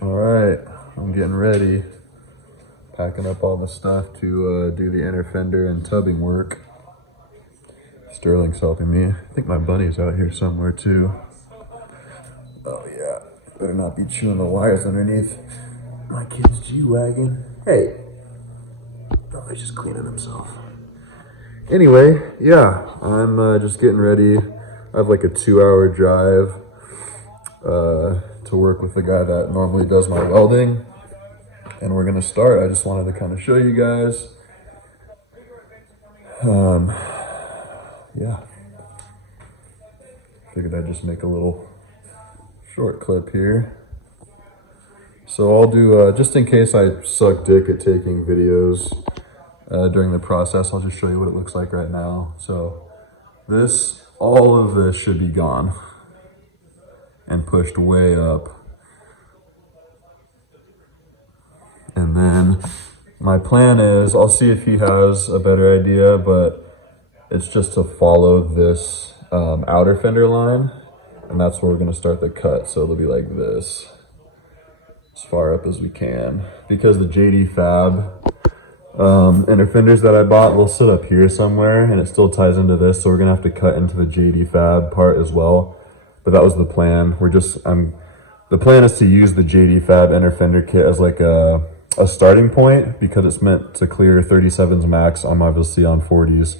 All right, I'm getting ready, packing up all the stuff to do the inner fender and tubbing work. Sterling's helping me. I think my bunny's out here somewhere too. Oh yeah, better not be chewing the wires underneath my kid's G-Wagon. Hey, oh, he's just cleaning himself. Anyway, yeah, I'm just getting ready. I have like a 2-hour drive to work with the guy that normally does my welding. And we're gonna start. I just wanted to kind of show you guys. Yeah. Figured I'd just make a little short clip here. So I'll do, just in case I suck dick at taking videos during the process, I'll just show you what it looks like right now. So all of this should be gone and pushed way up. And then my plan is, I'll see if he has a better idea, but it's just to follow this outer fender line, and that's where we're gonna start the cut. So it'll be like this, as far up as we can, because the JD Fab inner fenders that I bought will sit up here somewhere, and it still ties into this, so we're gonna have to cut into the JD Fab part as well. But that was the plan. The plan is to use the JD Fab inner fender kit as like a starting point, because it's meant to clear 37s max. I'm obviously on 40s.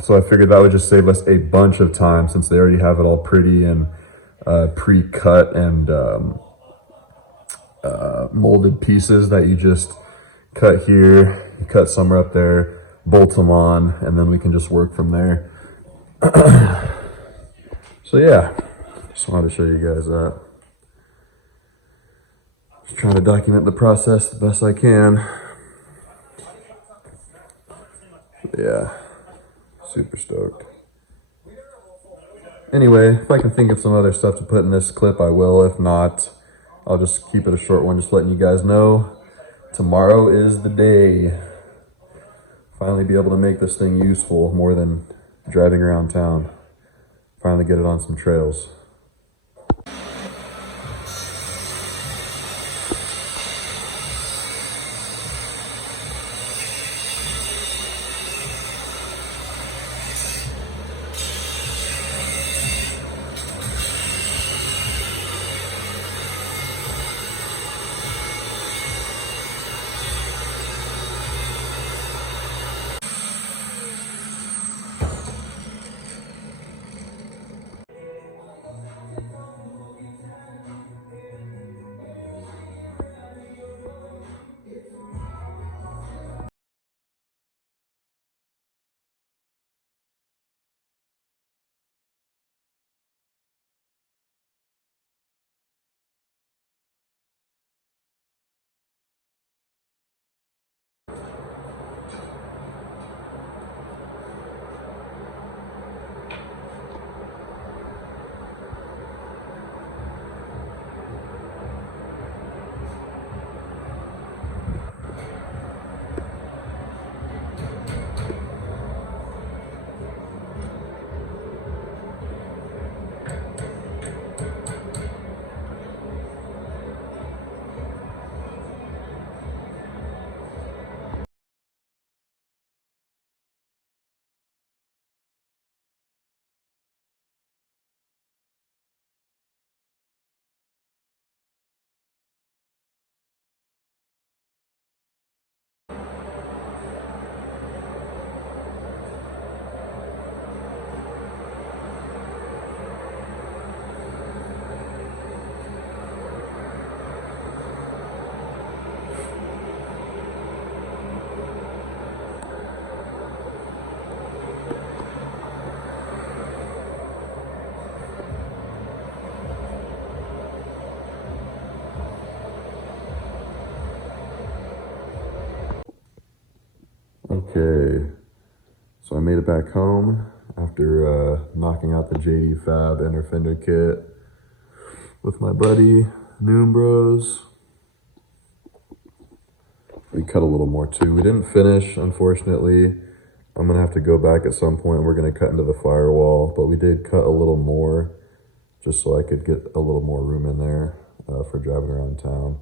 So I figured that would just save us a bunch of time, since they already have it all pretty and pre-cut and molded pieces that you just cut here, you cut somewhere up there, bolt them on, and then we can just work from there. So yeah, just wanted to show you guys that. Just trying to document the process the best I can. Yeah, super stoked. Anyway, if I can think of some other stuff to put in this clip, I will. If not, I'll just keep it a short one, just letting you guys know tomorrow is the day. Finally be able to make this thing useful more than driving around town. Finally get it on some trails. Okay, so I made it back home after knocking out the JD Fab inner fender kit with my buddy Noom Bros. We cut a little more too. We didn't finish, unfortunately. I'm gonna have to go back at some point. We're gonna cut into the firewall, but we did cut a little more just so I could get a little more room in there. for driving around town.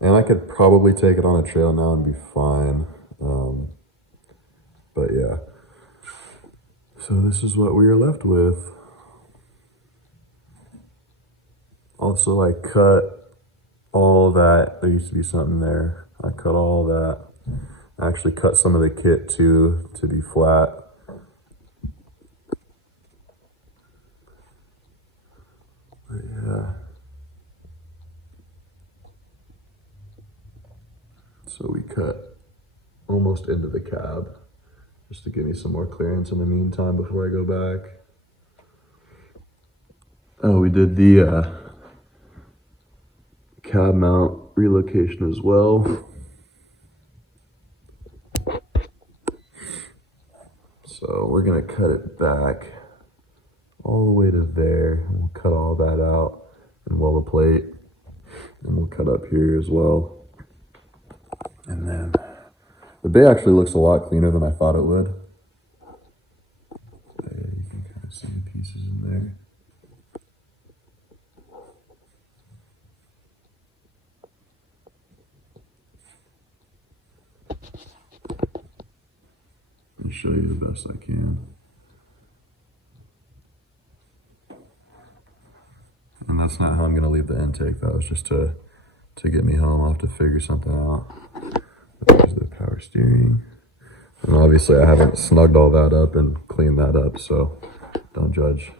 And I could probably take it on a trail now and be fine. But yeah. So this is what we are left with. Also, I cut all that. There used to be something there. I cut all that. I actually cut some of the kit too to be flat. But yeah. So we cut almost into the cab just to give me some more clearance in the meantime before I go back. Oh, we did the cab mount relocation as well. So we're gonna cut it back all the way to there. We'll cut all that out and weld a plate. And we'll cut up here as well. And then the bay actually looks a lot cleaner than I thought it would. There, you can kind of see the pieces in there. I'll show you the best I can. And that's not how I'm gonna leave the intake. That was just to get me home. I'll have to figure something out. There's the power steering. And obviously I haven't snugged all that up and cleaned that up, so don't judge.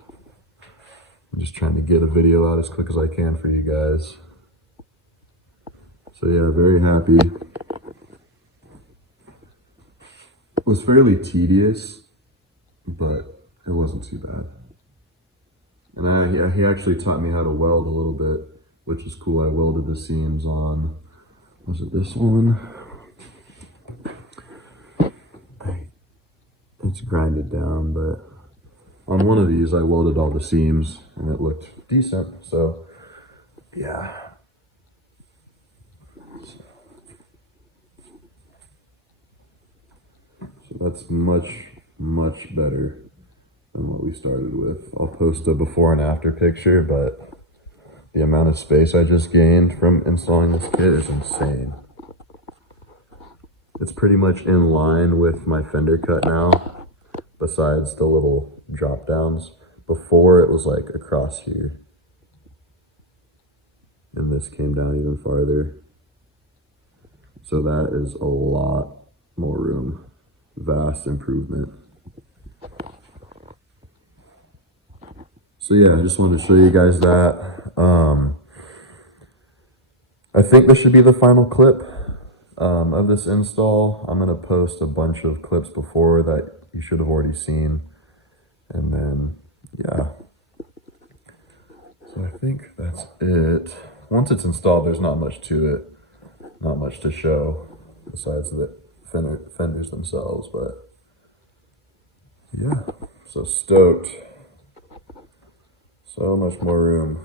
I'm just trying to get a video out as quick as I can for you guys. So yeah, very happy. It was fairly tedious, but it wasn't too bad. And he actually taught me how to weld a little bit, which is cool. I welded the seams on, was it this one? It's grinded down, but on one of these I welded all the seams and it looked decent, so yeah. So that's much better than what we started with. I'll post a before and after picture, but the amount of space I just gained from installing this kit is insane. It's pretty much in line with my Fender cut now, besides the little drop downs. Before it was like across here. And this came down even farther. So that is a lot more room. Vast improvement. So yeah, I just wanted to show you guys that. I think this should be the final clip of this install. I'm gonna post a bunch of clips before that you should have already seen. And then, yeah. So I think that's it. Once it's installed, there's not much to it. Not much to show besides the fenders themselves, but yeah, so stoked. So much more room.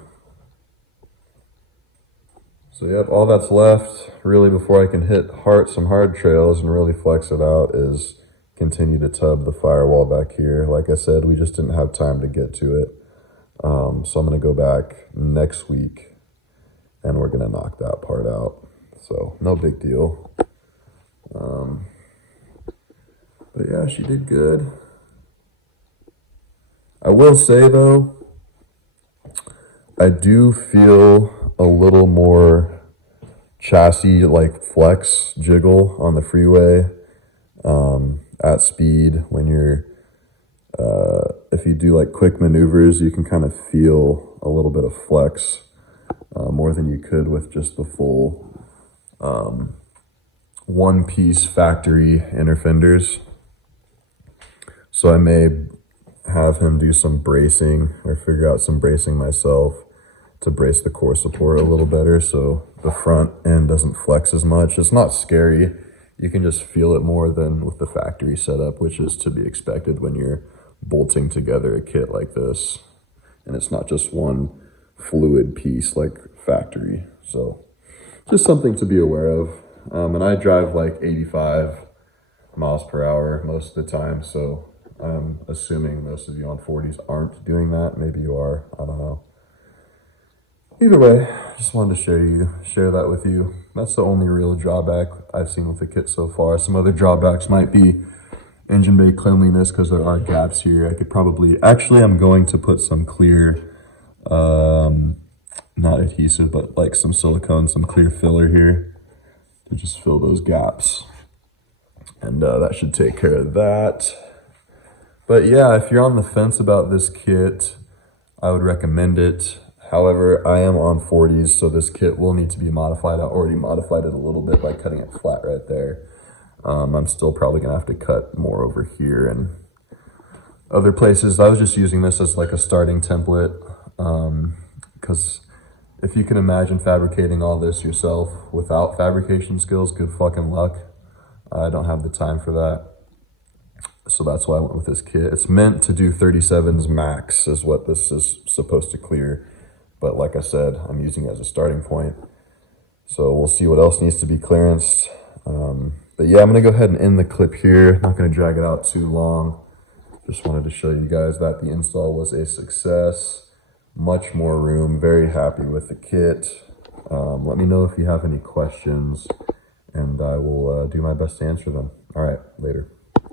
So yep, all that's left really before I can hit some hard trails and really flex it out is continue to tub the firewall back here. Like I said, we just didn't have time to get to it. So I'm gonna go back next week and we're gonna knock that part out. So no big deal. But yeah, she did good. I will say though, I do feel a little more chassis like flex jiggle on the freeway at speed when you're if you do like quick maneuvers, you can kind of feel a little bit of flex more than you could with just the full one-piece factory inner fenders. So I may have him do some bracing or figure out some bracing myself to brace the core support a little better so the front end doesn't flex as much. It's not scary. You can just feel it more than with the factory setup, which is to be expected when you're bolting together a kit like this. And it's not just one fluid piece like factory. So just something to be aware of. And I drive like 85 miles per hour most of the time, so I'm assuming most of you on 40s aren't doing that. Maybe you are, I don't know. Either way, just wanted to share that with you. That's the only real drawback I've seen with the kit so far. Some other drawbacks might be engine bay cleanliness, because there are gaps here. I could probably, actually I'm going to put some clear, not adhesive, but like some silicone, some clear filler here to just fill those gaps. And that should take care of that. But yeah, if you're on the fence about this kit, I would recommend it. However, I am on 40s, so this kit will need to be modified. I already modified it a little bit by cutting it flat right there. I'm still probably gonna have to cut more over here and other places. I was just using this as like a starting template, because if you can imagine fabricating all this yourself without fabrication skills, good fucking luck. I don't have the time for that. So that's why I went with this kit. It's meant to do 37s max is what this is supposed to clear. But like I said, I'm using it as a starting point. So we'll see what else needs to be clearanced. But yeah, I'm gonna go ahead and end the clip here. Not gonna drag it out too long. Just wanted to show you guys that the install was a success. Much more room, very happy with the kit. Let me know if you have any questions, and I will do my best to answer them. All right, later.